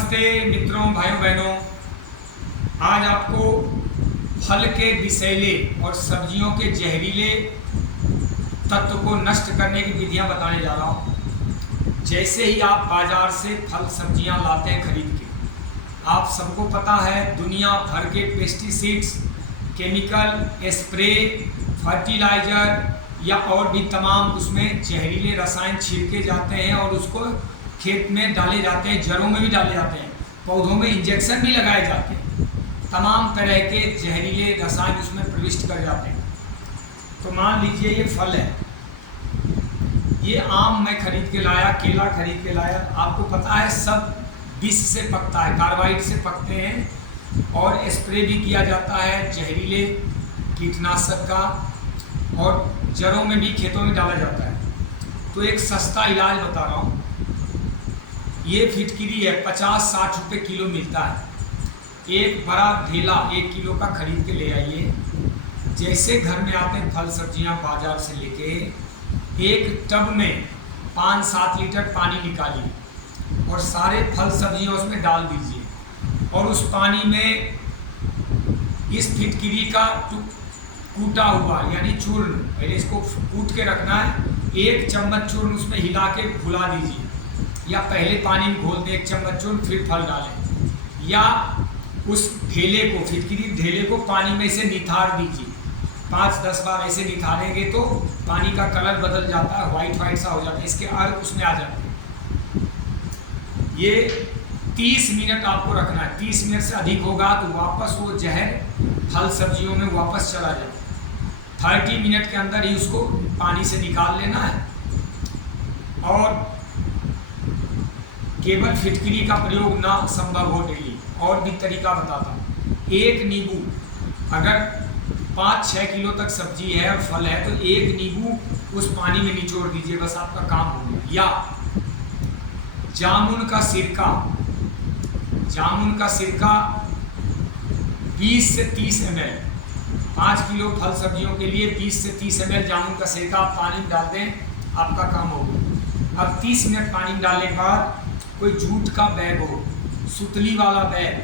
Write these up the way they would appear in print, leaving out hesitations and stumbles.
नमस्ते मित्रों, भाइयों बहनों। आज आपको फल के विषैले और सब्जियों के जहरीले तत्व को नष्ट करने की विधियां बताने जा रहा हूं। जैसे ही आप बाजार से फल सब्जियां लाते हैं खरीद के, आप सबको पता है दुनिया भर के पेस्टिसाइड्स, केमिकल, स्प्रे, फर्टिलाइज़र या और भी तमाम उसमें जहरीले रसायन छिड़के जाते हैं और उसको खेत में डाले जाते हैं, जड़ों में भी डाले जाते हैं, पौधों में इंजेक्शन भी लगाए जाते हैं। तमाम तरह के जहरीले रसायन उसमें प्रविष्ट कर जाते हैं। तो मान लीजिए ये फल है, ये आम मैं खरीद के लाया, केला खरीद के लाया। आपको पता है सब विष से पकता है, कार्बाइड से पकते हैं और स्प्रे भी किया जाता है जहरीले कीटनाशक का, और जड़ों में भी खेतों में डाला जाता है। तो एक सस्ता इलाज बता रहा हूँ। ये फिटकिरी है, 50-60 रुपये किलो मिलता है। एक बड़ा ढेला 1 किलो का खरीद के ले आइए। जैसे घर में आते हैं फल सब्जियां बाजार से लेके, एक टब में 5-7 लीटर पानी निकालिए और सारे फल सब्जियां उसमें डाल दीजिए और उस पानी में इस फिटकिरी का कूटा हुआ यानी चूर्ण, पहले इसको कूट के रखना है, 1 चम्मच चूर्ण उसमें हिला के घुला दीजिए, या पहले पानी में घोल दें 1 चम्मच चूर्ण, फिर फल डालें, या उस ढेले को, फिटकिरी ढेले को पानी में से निथार दीजिए। 5-10 बार ऐसे निथारेंगे तो पानी का कलर बदल जाता है, वाइट सा हो जाता है, इसके अर्क उसमें आ जाते हैं। ये 30 मिनट आपको रखना है। 30 मिनट से अधिक होगा तो वापस वो जहर फल सब्जियों में वापस चला जाए। 30 मिनट के अंदर ही उसको पानी से निकाल लेना है। और केवल फिटकिरी का प्रयोग ना संभव हो डेली, और भी तरीका बताता हूँ। 1 नींबू, अगर 5-6 किलो तक सब्जी है और फल है तो 1 नींबू उस पानी में निचोड़ दीजिए, बस आपका काम हो गया। या जामुन का सिरका, जामुन का सिरका 20 से 30 ml, 5 किलो फल सब्जियों के लिए 20 से 30 ml जामुन का सिरका आप पानी में डाल दें, आपका काम हो गया। अब 30 मिनट पानी में डालने के बाद कोई जूट का बैग हो, सुतली वाला बैग,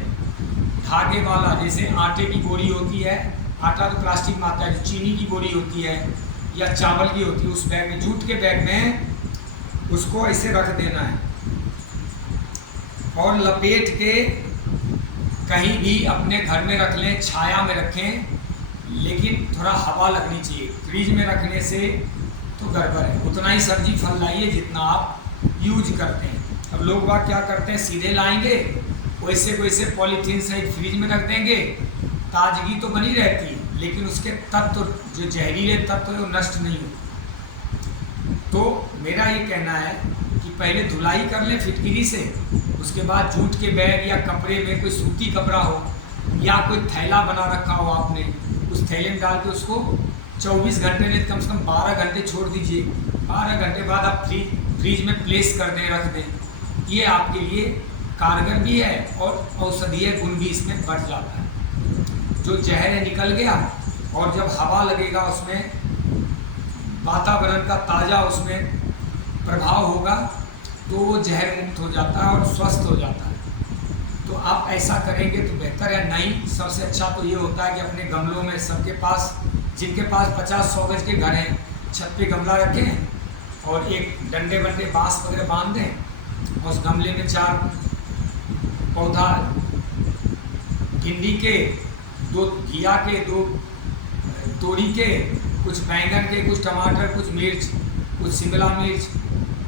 धागे वाला, जैसे आटे की बोरी होती है, आटा तो प्लास्टिक में आता है, चीनी की बोरी होती है या चावल की होती है, उस बैग में, जूट के बैग में उसको ऐसे रख देना है और लपेट के कहीं भी अपने घर में रख लें, छाया में रखें, लेकिन थोड़ा हवा लगनी चाहिए। फ्रिज में रखने से तो गड़बड़ है। उतना ही सब्जी फल लाइए जितना आप यूज करते हैं। अब लोग बात क्या करते हैं, सीधे लाएंगे, वैसे वैसे पॉलीथीन सहित फ्रिज में रख देंगे, ताजगी तो बनी रहती है लेकिन उसके तत्व, जो जहरीले तत्व है वो नष्ट नहीं होते। तो मेरा ये कहना है कि पहले धुलाई कर लें फिटकिरी से, उसके बाद जूट के बैग या कपड़े में, कोई सूती कपड़ा हो या कोई थैला बना रखा हो आपने, उस थैले में डाल के उसको 24 घंटे नहीं, कम से कम 12 घंटे छोड़ दीजिए। 12 घंटे बाद आप फ्रिज में प्लेस कर दें, रख दें। ये आपके लिए कारगर भी है और औषधीय गुण भी इसमें बढ़ जाता है। जो जहर है निकल गया, और जब हवा लगेगा उसमें, वातावरण का ताज़ा उसमें प्रभाव होगा तो वो जहर मुक्त हो जाता है और स्वस्थ हो जाता है। तो आप ऐसा करेंगे तो बेहतर है। नहीं, सबसे अच्छा तो ये होता है कि अपने गमलों में, सबके पास, जिनके पास 50-100 गज के घर हैं, छत पे गमला रखें और एक डंडे बंडे बांस वगैरह बांध दें और उस गमले में 4 पौधा, भिंडी के, 2 घिया के, 2 तोरी के, कुछ बैंगन के, कुछ टमाटर, कुछ मिर्च, कुछ शिमला मिर्च,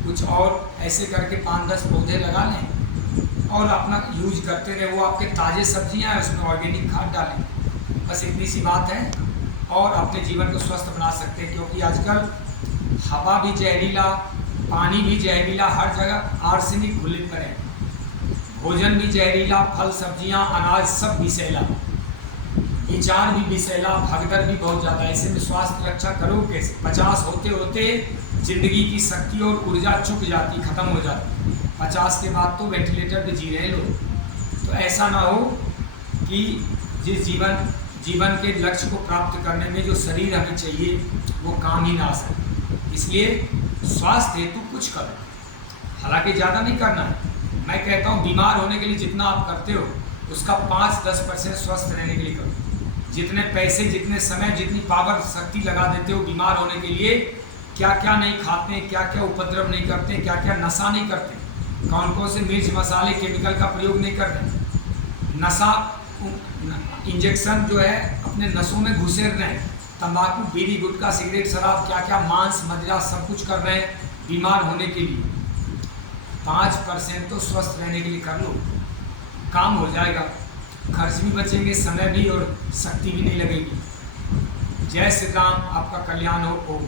कुछ और ऐसे करके 5-10 पौधे लगा लें और अपना यूज करते रहे। वो आपके ताज़े सब्जियां हैं, उसमें ऑर्गेनिक खाद डालें। बस इतनी सी बात है और अपने जीवन को स्वस्थ बना सकते हैं। क्योंकि आजकल हवा भी जहरीला, पानी भी जहरीला, हर जगह आर्सेनिक घुलित करें, भोजन भी जहरीला, फल सब्जियां, अनाज सब विषैला, विचार भी विषैला, भगदड़ भी बहुत ज़्यादा। ऐसे में स्वास्थ्य रक्षा करो कैसे? 50 होते होते जिंदगी की शक्ति और ऊर्जा चुक जाती, खत्म हो जाती। 50 के बाद तो वेंटिलेटर पे जी रहे लोग। तो ऐसा ना हो कि जिस जीवन के लक्ष्य को प्राप्त करने में जो शरीर हमें चाहिए वो काम ही ना आ सके। इसलिए स्वास्थ्य हेतु कुछ करो, हालांकि ज़्यादा नहीं करना है, मैं कहता हूँ बीमार होने के लिए जितना आप करते हो उसका 5-10% स्वस्थ रहने के लिए करो। जितने पैसे, जितने समय, जितनी पावर शक्ति लगा देते हो बीमार होने के लिए, क्या क्या नहीं खाते हैं, क्या क्या उपद्रव नहीं करते, क्या क्या नशा नहीं करते, कौन कौन से मिर्च मसाले केमिकल का प्रयोग नहीं करते, नशा इंजेक्शन जो है अपने नसों में घुसे रहे हैं, तंबाकू, बीड़ी, गुटखा, सिगरेट, शराब, क्या क्या मांस मदिरा सब कुछ कर रहे हैं बीमार होने के लिए। 5% तो स्वस्थ रहने के लिए कर लो, काम हो जाएगा, खर्च भी बचेंगे, समय भी और शक्ति भी नहीं लगेगी। जय श्री राम, आपका कल्याण हो। ओम।